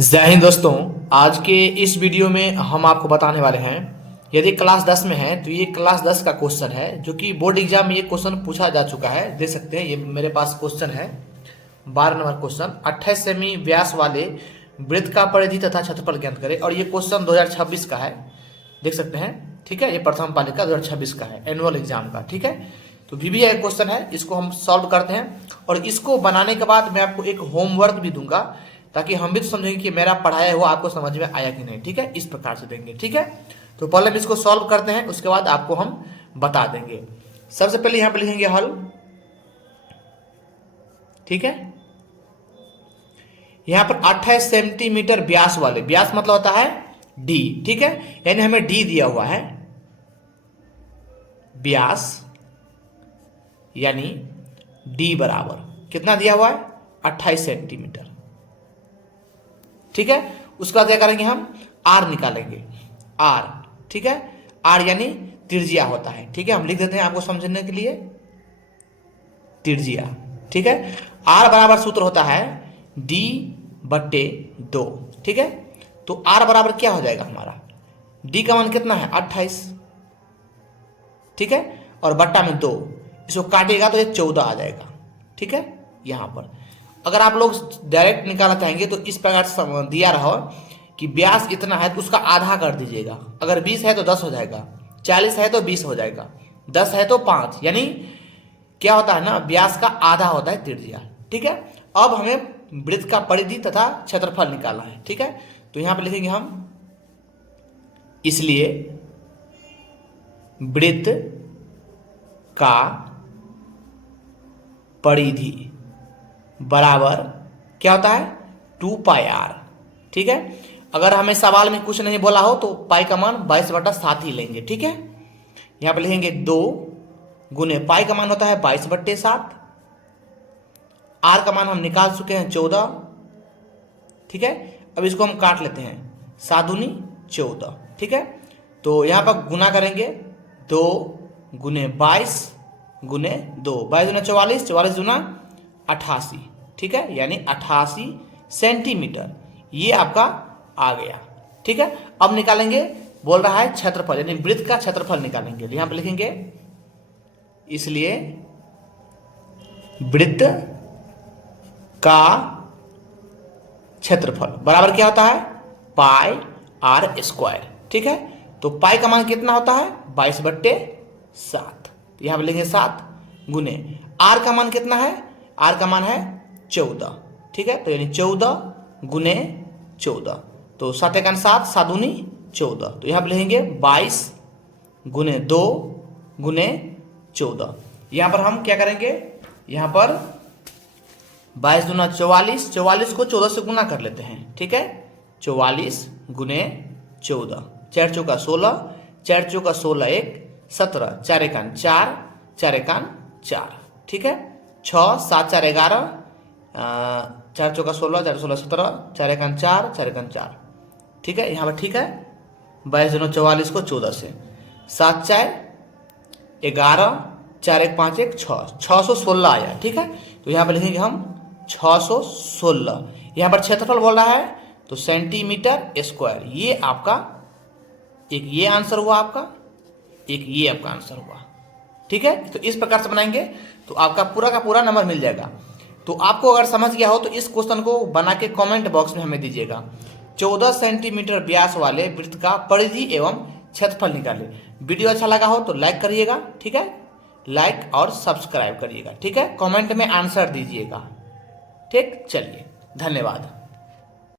जय हिंद दोस्तों। आज के इस वीडियो में हम आपको बताने वाले हैं, यदि क्लास 10 में है तो ये क्लास 10 का क्वेश्चन है जो कि बोर्ड एग्जाम में ये क्वेश्चन पूछा जा चुका है। देख सकते हैं, ये मेरे पास क्वेश्चन है 12 नंबर क्वेश्चन। 28 सेमी व्यास वाले वृत्त का परिधि तथा क्षेत्रफल ज्ञात करें। और ये क्वेश्चन 2026 का है, देख सकते हैं। ठीक है, ये प्रथम पालिका 2026 का है, एनुअल एग्जाम का। ठीक है, तो VBA क्वेश्चन है, इसको हम सॉल्व करते हैं। और इसको बनाने के बाद मैं आपको एक होमवर्क भी दूंगा, ताकि हम भी तो समझेंगे कि मेरा पढ़ाया हुआ आपको समझ में आया कि नहीं। ठीक है, इस प्रकार से देंगे। ठीक है, तो पहले हम इसको सॉल्व करते हैं, उसके बाद आपको हम बता देंगे। सबसे पहले यहां पर लिखेंगे हल। ठीक है, यहां पर 28 सेंटीमीटर व्यास वाले, व्यास मतलब होता है D। ठीक है, यानी हमें D दिया हुआ है, व्यास यानी D बराबर कितना दिया हुआ है 28 सेंटीमीटर। ठीक है, उसका क्या करेंगे हम R निकालेंगे, R। ठीक है, R यानी त्रिज्या होता है। ठीक है, हम लिख देते हैं आपको समझने के लिए, त्रिज्या। ठीक है, R बराबर सूत्र होता है D/2। ठीक है, तो R बराबर क्या हो जाएगा हमारा, D का मान कितना है 28। ठीक है, और बट्टा में 2, इसको काटेगा तो ये 14 आ जाएगा। ठीक है, यहां पर अगर आप लोग डायरेक्ट निकालना चाहेंगे तो इस प्रकार से दिया रहो कि व्यास इतना है तो उसका आधा कर दीजिएगा। अगर 20 है तो 10 हो जाएगा, 40 है तो 20 हो जाएगा, 10 है तो 5। यानी क्या होता है ना, व्यास का आधा होता है त्रिज्या। ठीक है, अब हमें वृत्त का परिधि तथा क्षेत्रफल निकालना है। ठीक है, तो यहां पर लिखेंगे हम, इसलिए वृत्त का परिधि बराबर क्या होता है 2πr। ठीक है, अगर हमें सवाल में कुछ नहीं बोला हो तो पाई का मान 22/7 ही लेंगे। ठीक है, यहां पर लिखेंगे 2 गुने पाई का मान होता है 22/7, आर का मान हम निकाल चुके हैं 14। ठीक है, अब इसको हम काट लेते हैं, 7 दूनी 14। ठीक है, तो यहां पर गुना करेंगे, 2 गुने 22 गुने 2, 22 दूना 44, 44 दूना 88। ठीक है, यानी 88 सेंटीमीटर ये आपका आ गया। ठीक है, अब निकालेंगे, बोल रहा है क्षेत्रफल, यानी वृत्त का क्षेत्रफल निकालेंगे। यहां पर लिखेंगे, इसलिए वृत्त का क्षेत्रफल बराबर क्या होता है πr²। ठीक है, तो पाई का मान कितना होता है 22/7, यहां पर लिखेंगे 7 गुने आर का मान कितना है, आर का मान है 14। ठीक है, तो यानी 14 गुने 14, तो 7 × 7, 7 दूनी 14। तो यहां पर लिखेंगे 22 गुने 2 गुने 14। यहां पर हम क्या करेंगे, यहां पर 22 दूना 44, 44 को 14 से गुना कर लेते हैं। ठीक है, 44 गुने 14, 4 चौका 16, 4 चौका 16, 1 17, 4 एकान 4, 4 एकान 4। ठीक है, 6 7 4 11, 4 चौका 16, 4 16 17, 4 एकान 4, 4 एकान 4। ठीक है, यहाँ पर ठीक है, 22 दूना 44 को 14 से, 7 4 11, 4 1 5 1 6, 616 आया। ठीक है, तो यहाँ पर लिखेंगे हम 616। यहाँ पर क्षेत्रफल बोल रहा है तो सेंटीमीटर²। ये आपका एक ये आंसर हुआ आपका, एक ये आपका आंसर हुआ। ठीक है, तो इस प्रकार से बनाएंगे तो आपका पूरा का पूरा नंबर मिल जाएगा। तो आपको अगर समझ गया हो तो इस क्वेश्चन को बना के कमेंट बॉक्स में हमें दीजिएगा। 14 सेंटीमीटर व्यास वाले वृत्त का परिधि एवं क्षेत्रफल निकाले। वीडियो अच्छा लगा हो तो लाइक करिएगा। ठीक है, लाइक और सब्सक्राइब करिएगा। ठीक है, कमेंट में आंसर दीजिएगा। ठीक, चलिए, धन्यवाद।